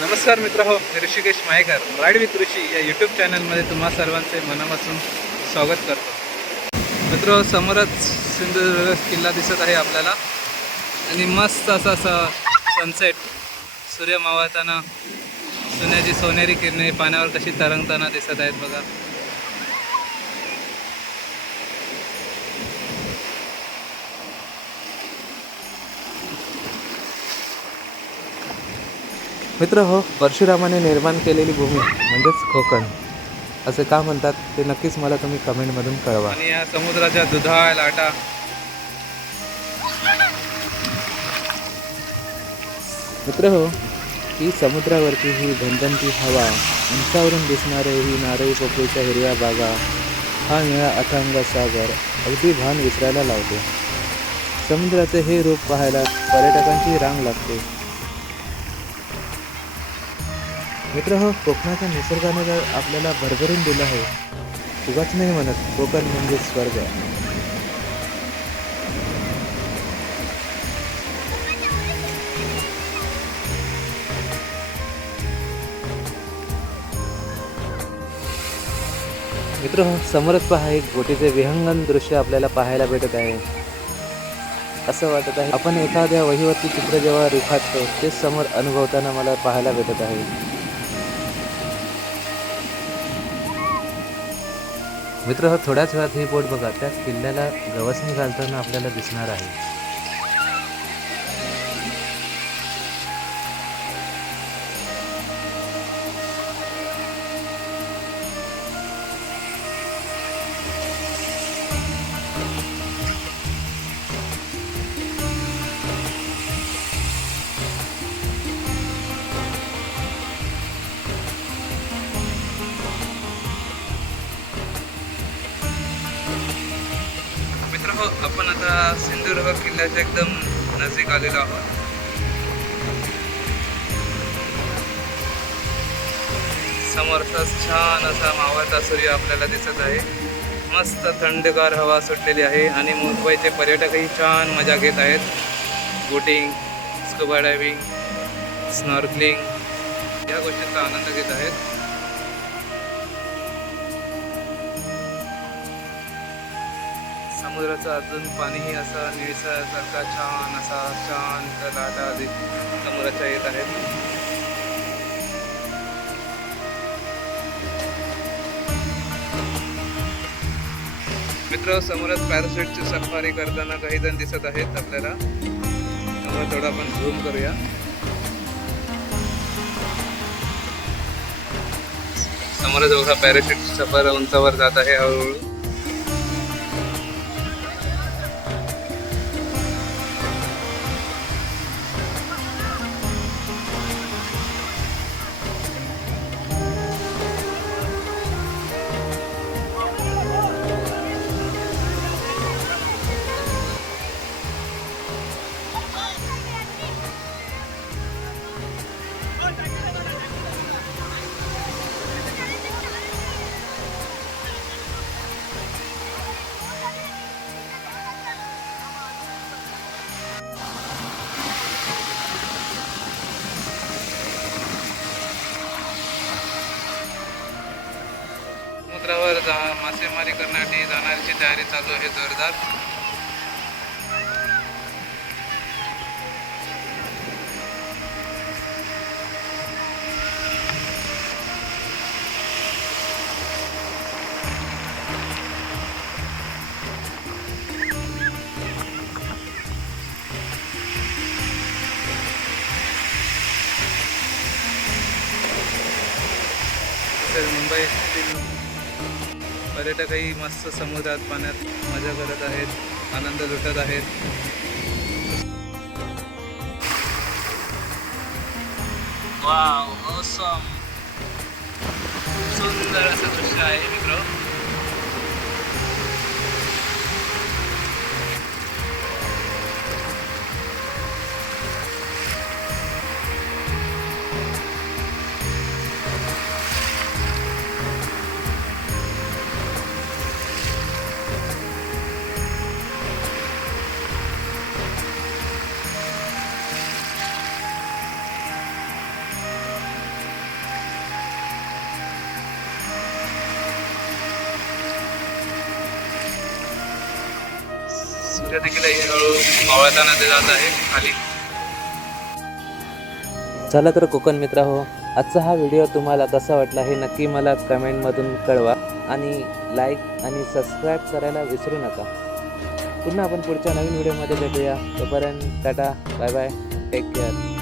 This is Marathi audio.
नमस्कार मित्र हो मी ऋषिकेश मायकर राईड विथ ऋषी या यूट्यूब चॅनलमध्ये तुम्हा सर्वांचे मनापासून स्वागत करतो. मित्र समोरच सिंधुदुर्ग किल्ला दिसत आहे आपल्याला. आणि मस्त असा असा सनसेट सूर्य मावळताना सोन्याची सोनेरी किरणे पाण्यावर कशी तरंगताना दिसत आहेत बघा. मित्र हो परशुरामाने निर्माण केलेली भूमी म्हणजेच कोकण असे का म्हणतात ते नक्कीच मला तुम्ही कमेंटमधून कळवा. आणि या समुद्राच्या दुधाळ लाटा. मित्र हो ही समुद्रावरची ही धंदनती हवा उंचावरून दिसणारे ही नारळी पोपळीच्या हिरव्या बागा हा निळा अथांग सागर अगदी भान विसरायला लावते. समुद्राचे हे रूप पाहायला पर्यटकांची रांग लागते. मित्र हो कोकणाच्या निसर्गाने जर आपल्याला भरभरून दिलं आहे उगाच नाही म्हणत कोकण म्हणजे स्वर्ग. मित्र हो समोरच पहा एक बोटीचे विहंगन दृश्य आपल्याला पाहायला भेटत आहे. असं वाटत आहे आपण एखाद्या वहीवरती चित्र जेव्हा रेखाटतो तेच समोर अनुभवताना मला पाहायला भेटत आहे. मित्र हो थोड्याच वेळात ही बोट बघा त्याच किल्ल्याला गवसणी घालताना आपल्याला दिसणार आहे. हो आपण आता सिंधुदुर्ग किल्ल्याच्या एकदम नजीक आलेलो आहोत. समोरचा छान असा मावळता सूर्य आपल्याला दिसत आहे. मस्त थंडगार हवा सुटलेली आहे आणि मुंबईचे पर्यटकही छान मजा घेत आहेत. बोटिंग स्कुबा डायव्हिंग स्नॉर्कलिंग या गोष्टींचा आनंद घेत आहेत. समुद्राचं अजून पाणीही असं निळसरसारखा छान असा शांत लाटा आधी समुद्राच्या येत आहेत. मित्र समोरच पॅराशूटची सफारी करताना काही जण दिसत आहेत आपल्याला. त्यामुळे थोडं आपण झूम करूया. समोरच बघा पॅराशूट सफर उंचावर जात आहे हळूहळू. जा मासेमारी करण्यासाठी जाणाऱ्याची तयारी चालू आहे जोरदार. तसेच मुंबईतील पर्यटकही मस्त समुद्रात पाण्यात मजा करत आहेत आनंद लुटत आहेत. वाव ऑसम सुंदर असं दृश्य आहे मित्र. सूर्य देखील मावळताना ते जात आहे खाली. चला तर कोकण मित्र हो आजचा हा व्हिडिओ तुम्हाला कसा वाटला हे नक्की मला कमेंटमधून कळवा आणि लाईक आणि सबस्क्राईब करायला विसरू नका. पुन्हा आपण पुढच्या नवीन व्हिडिओमध्ये भेटूया. तोपर्यंत tata bye bye take care